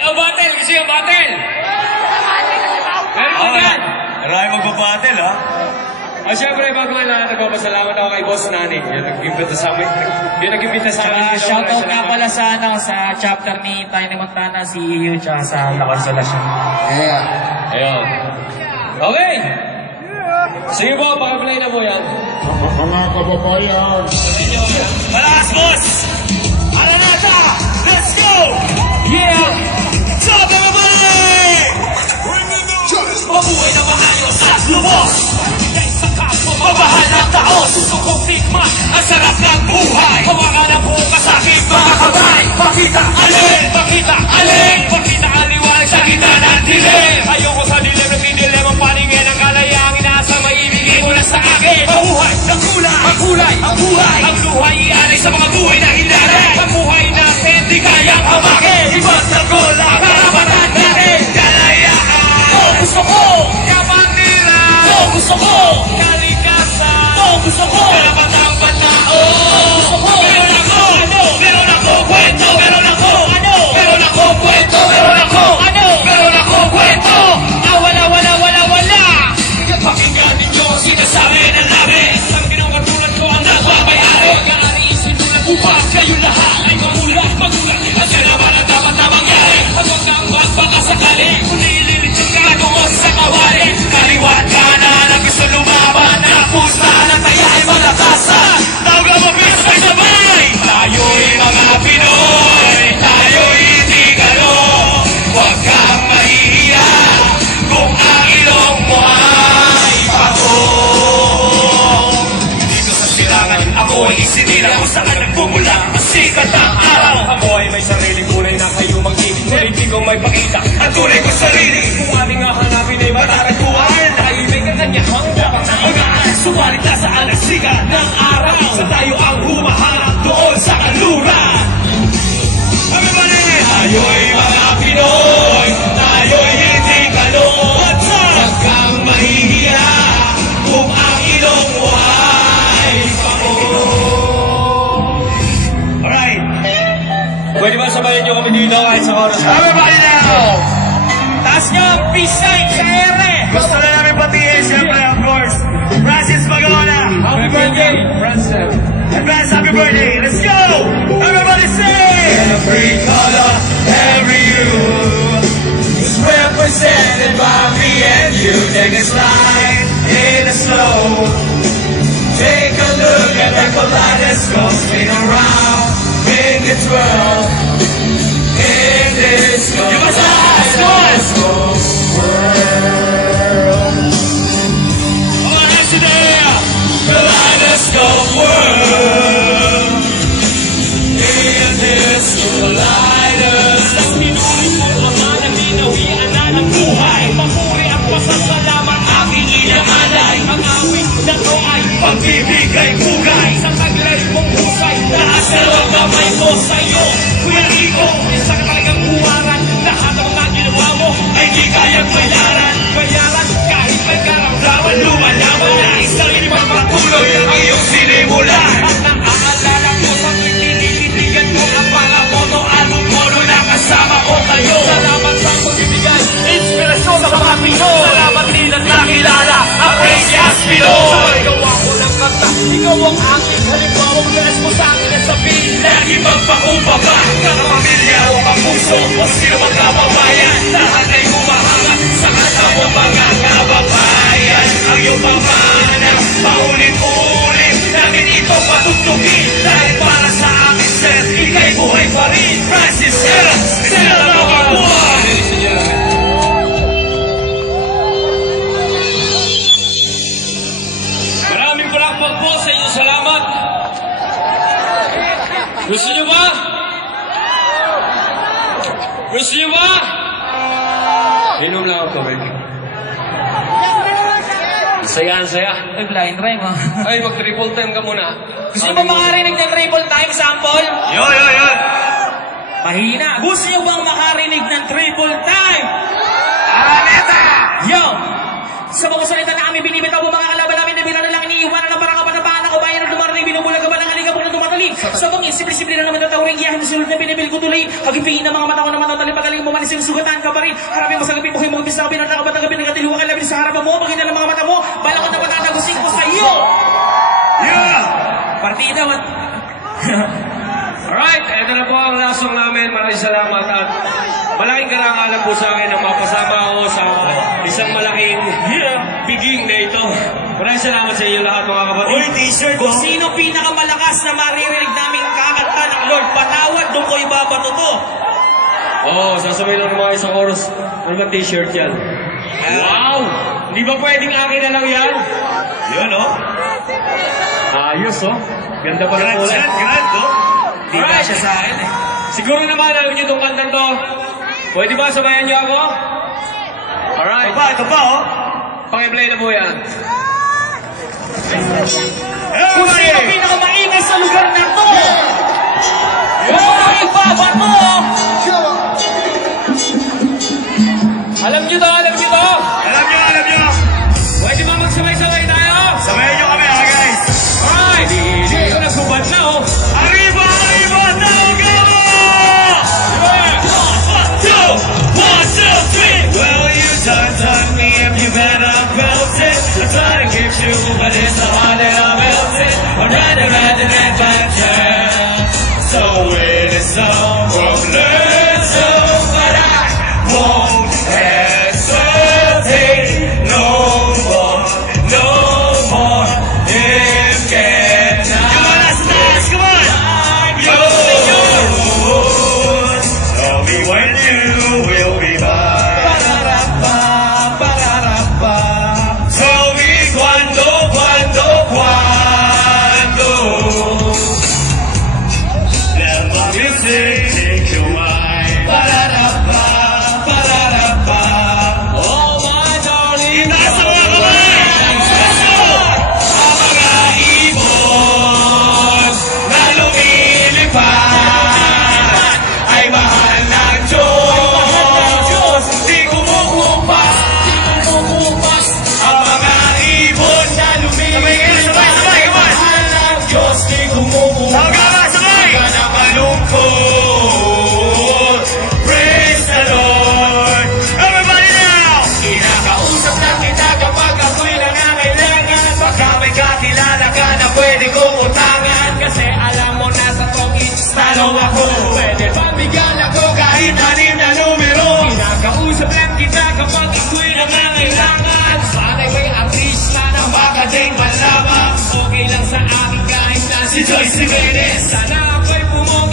Ay, battle! Gusto yung battle! Meron mo yan! Marami magbabattle, ha? Siyempre, bago nga lahat, nagpapasalamat ako kay Boss Nani. Yung nag-imbita sa amin. Yung nag-imbita sa amin. Shoutout nga pala sa, sa chapter ni Tiny Montana, si Iyo, tsaka sa La Consolasyon. Ayun. Okay! Sige po, paka-play na mo yan. Mga kababayan. Malakas, boss! Aranata! Let's go! Yeah! Top of the money! Mabuhay na maayos at lubos! Mabahal ng taos! Susukong tikman ang sarap ng buhay! Hawakan ang bukas sa aking mga kamay! Pakita alin! Pakita alin! Pakita aliwanag sa gitna ng dilim! Ayoko sa dilim na pinilim ang paningin ang kalayang inaasa maibigay mo na sa akin! Mabuhay ng kulay! Ang kulay! Ang buhay! Ang luhay ialay sa mga buhay na hinalay! Ang buhay natin di kayang hamakin! Ibang tanggol ang karapatan natin! Kalayaan! Gusto ko! Kapandila! Gusto ko! Kalikasan! Gusto ko! Karapatang patao! Gusto ko! Meron ako! Ano? Meron ako kwento! Meron ako! Ano? Meron ako kwento! Meron ako! Ano? Meron ako kwento! Wala! Pakinggan ninyo ang sinasabi ng labi! Ang kinukatulad ko ang nagbabayari! Mag-aari isinulat upang kayo lahat ay magulat! At yan naman ang dapat na mangyari! At huwag kang magpakasakali! Kung nililitsyon ka doon sa kawali! Kaliwat ka na lang gusto lumaban! Na pusa na tayo ay malakasan! Tawag ang mabis ay sabay! Tayo'y mga Pinoy! Tayo'y hindi gano'n! Huwag kang mahihiya! Kung ang ilong mo ay pako! Dito sa silangan, ako ay isinira kung saan nagmumula ang sikat ng araw! Ako ay may sariling kulay na kayo mag-ibig. Ngunit di ko may pakita Ang tunay ko sarili! kung ating hahanapin ay mataragpuan. Tayo may kakanyahang dapat na Hanggaan, subalit nasa alas sikat ng araw! Sa tayo ang humaharap doon sa kanluran! Everybody! Tayo'y mga Pinoy! Tayo'y hindi kalot! Huwag kang mahihiya kung ang ilong mo ay pako! Alright! Pwede ba sabayan nyo kami dito kahit sa oras? Everybody now! Taas nyo ang peace sign sa ere! Gusto na namin patiin, siyempre, of course, Francis Magona! Happy birthday, Ransom! Advance happy birthday! Let's go! Everybody sing! Every color, every hue is represented by me and you. Take a slide in the snow. Take a look at the kaleidoscope. Spin around, make it twirl. In this kaleidoscope world. Oh, that's today! Kaleidoscope world. In this kaleidoscope. Pinulit mo naman ang dinawian na ng buhay. Papuri at pasasalamat aking inaalay. Ang awit na to ay pagbibigay bugay. Sa taglay mong husay, taas na lang kamay ko sa'yo. Kuya Rico, isa ka talagang buwaran. Lahat ng mga ginawa mo ay di kayang bayaran. Bayaran kahit may karamdaman. Lumalaman na isang limang patuloy ang iyong sinimulan. At naaalala ko sa tuwing tinititigan ko ang mga moto album mo no nakasama ko kayo. Salamat sa pagbibigay inspirasyon sa mga Pinoy. Salamat nilang nakilala ang Radias Pinoy. Ikaw ako ng kanta, ikaw ang aking halimbawang lalas mo sa akin at sabihin lagi magpakumbaba. Kakapamilya o kapuso o sino mga kababayan, lahat ay humahangat sa kanta mo mga kababayan. Ang iyong pamahanap, paulit-ulit namin ito patutugin. Dahil para sa amin sir, ikay buhay pa rin. Francis Sir, still number one. Maraming palakpak po sa inyo. Salamat. Gusto nyo ba? Gusto nyo ba? Inom lang ako tubig. Saya. Ay, blind rhyme ah. Ay, mag-triple time ka muna. Gusto nyo ba makarinig ng triple time sample? Yo! Mahina. Gusto nyo bang makarinig ng triple time? Araneta! Yo! Sa mga salita na kami binibitaw po mga kalaban namin na bira na lang iniiwanan ng parang kapanapahan ako bayan na dumarating binubulaga ba ng aligabok na dumataling sa bangin, simple simple na naman tatawring iyahan na sunod na binibil ko tuloy. Hagipingin na mga mata ko naman ang talim pagaling mo man sinusugatan ka pa rin. Harapin mo sa gabi buhay mga bisa kabin at nakabata-gabi nagkatiluwa ka labin sa harapan mo. Magina ng mga mata mo, bala ko na patatagusin ko sa iyo. Yeah! Partida man. Alright, ito na po ang last song namin. Maraming salamat at malaking karangalan po sa akin na mapasama ako sa isang malaking biging na ito. Maraming salamat sa inyo lahat mga kapatid. Uy, t-shirt Kung mo. sino pinakamalakas na maririnig naming kakanta ng Lord Patawad, doon ko ibabato to. Oo, sasabay lang ng mga isang oras. Ano ba t-shirt yan? Wow! Hindi ba pwedeng akin na lang yan? Yun, oh. Ayos, oh. Ganda pa ng Grand kulay. yan, grand, oh. Di ba siya sa akin eh? Siguro naman alam niyo itong kantan to. Pwede ba sabayan niyo ako? Alright. Ito pa, oh. Paki-play na po yan. Kung sino pinakamaingay sa lugar na to, doon ko ibabato. Alam niyo to, alam niyo to. Alam nyo. Pwede ba magsabay-sabay tayo? Sabayan nyo kami, ha, guys. Alright. Hindi ko nasubad na, oh. Arriba, Tawagamo! 1, 2, 3. Well, you done me if you better felt it. I try to get you, but it's so hard that I melt it. I'm rather adventure. So it is some problem, so but I won't hesitate no more. If can come on, that's nice, come on. Tell me when you will be mine. Tell me cuando. Let my music take your mind. Oh, my darling. Itaas mo mga kamay! Ang mga ibon na lumilipad ay mahal ng Diyos. Di kumukumpas ang mga ibon na lumilipad. Sabay, mahal ng Diyos. Di kumukumpas ka na malungkot. Praise the Lord. Everybody now! Kinakausap lang kita kapag ako'y nangangailangan. Baka may kakilala ka na pwede kong utangan. Kasi alam mo na sa tong instalo ako. Pwede bang bigyan ako kahit anim na numero? Kinakausap lang kita kapag ako'y nangangailangan. Sana'y may artista na makading malaman. Okay lang sa akin kahit na si Joyce Jimenez. Sana ako'y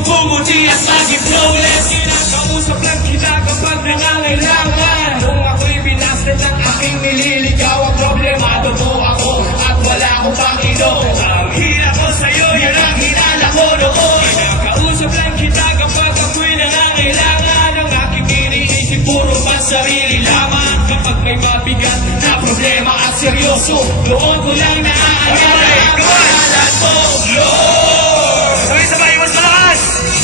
pumuti at maging flawless. Kinakausap lang kita kapag nangangailangan. Kung ako'y binasted ng aking nililigaw, ang problemado mo ako at wala akong Panginoon. Ang hila ko sa'yo, yun ang hinala ko noon. Kinakausap lang kita kapag ako'y nangangailangan. Ang aking iniisip puro pansarili lamang. Kapag may mabigat na problema at seryoso, doon ko lang naaalala ang pangalan mo, Lord. Sabay-sabay, mas malakas!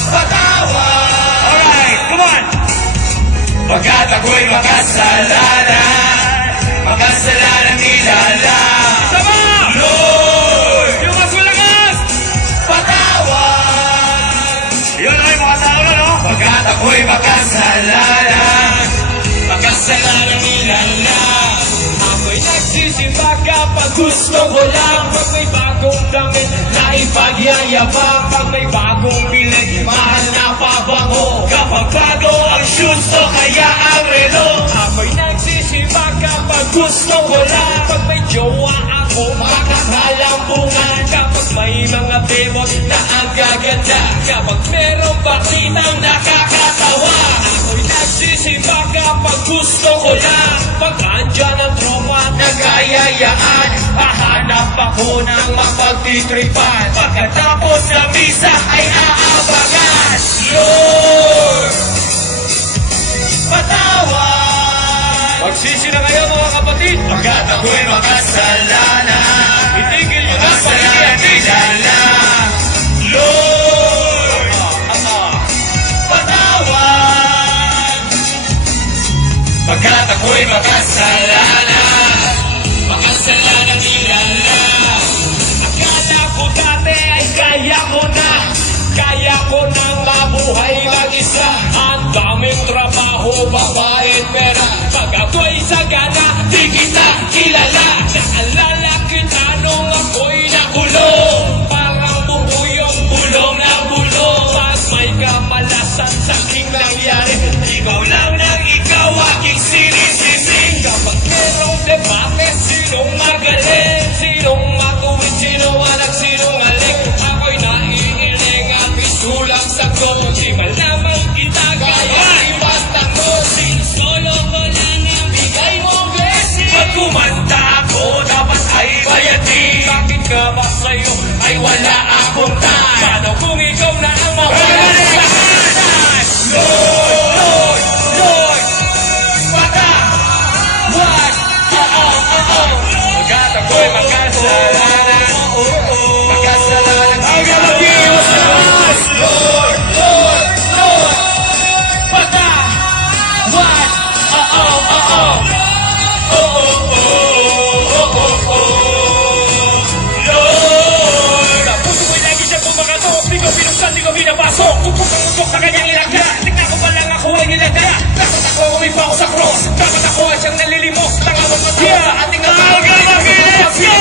Patawad! Alright, come on! Pagkat ako'y makasalanan nilala. Sama! Lord! Yung mas malakas! Patawad! Yun ay mga tao na, no? Pagkat ako'y makasalanan nilala. Ako'y nagsisimba kapag gusto ko lang. Pag may bagong damit na ipagyayabang. Pag may bagong bilig, mahal na pabango. Kapag bago ang shoes to kaya ang relo. Ako'y nagsisimba kapag gusto ko lang. Pag may jowa ako, makakalampungan. Kapag may mga demon na ang gaganda. Kapag merong bakitang nakakatawa. Ako'y nagsisimba kapag gusto ko lang. Pag andyan ang tropa na gayayaan, hahanap ako ng mapagtitripan. Pagkatapos ng misa ay aabangan. Lord, patawad. Magsisi na kayo mga kapatid. Pagkat ako'y makasalanan, Itigil nyo na makasalanan nilala. Lord, patawad. Pagkat ako'y makasalanan nilala. Akala ko dati ay kaya ko na. Kaya trabaho, babae, pera. Pag ako'y sagana, di kita kilala. Naalala kita nung ako'y nakulong. Parang bubuyong bulong na bulong. Pag may kamalasan sa aking nangyari, ikaw lang nang ikaw aking sinisising. Kapag merong debate, sinong magaling? Sinong matuwid, sinong anak, sinong aling? Ako'y naiiling at isulang sagot. Di malamang kita kaya ipatanggol. Sinsolo ko lang ang bigay mong blessing. Pag kumanta ako, dapat ay bayatin. Bakit ka ba sa'yo ay wala akong time? Paano kung ikaw na ang mawala sa kanan? Lord, Lord, Lord, baka, what? Pagkat ako'y magkasalanan, magkasalanan, ang galabiwas na mas. Lord, Lord, Lord, baka, what? Lord, ang puso ko'y lagi siya pumakatok. Di ko pinuksan, di ko pinapasok. Tupok sa kanyang ilagya. Tignan ko pa lang ako ay nilagya. Dapat ako umipa ako sa cross. Dapat ako ay siyang nalilimos. Tangawag ko sa ating nagkakaroon. Let's go!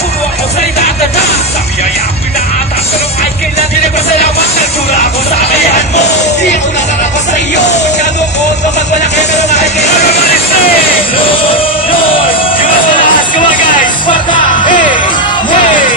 Puno ako sa itagada. Sa biyaya ako'y naatas. Pero ay kailan din ay pasalamat. Nagsura ako sa kakayahan mo. Di ako nararapat sa iyo. Masyado ko kapag malaki. Pero nakikita ko na rin. Lord, Lord, Diyos na lahat kumagay. Bata, hey, hey,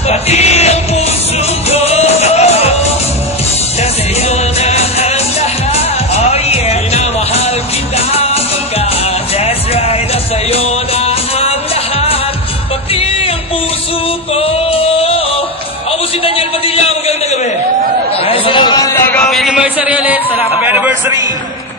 pati ang puso ko. Nasa iyo na ang lahat. Oh yeah. Minamahal kita pagkat. That's right. Nasa iyo na ang lahat. Pati ang puso ko. Ako si Daniel Padilla. Magandang gabi. Happy anniversary ulit. Salamat Happy po. anniversary.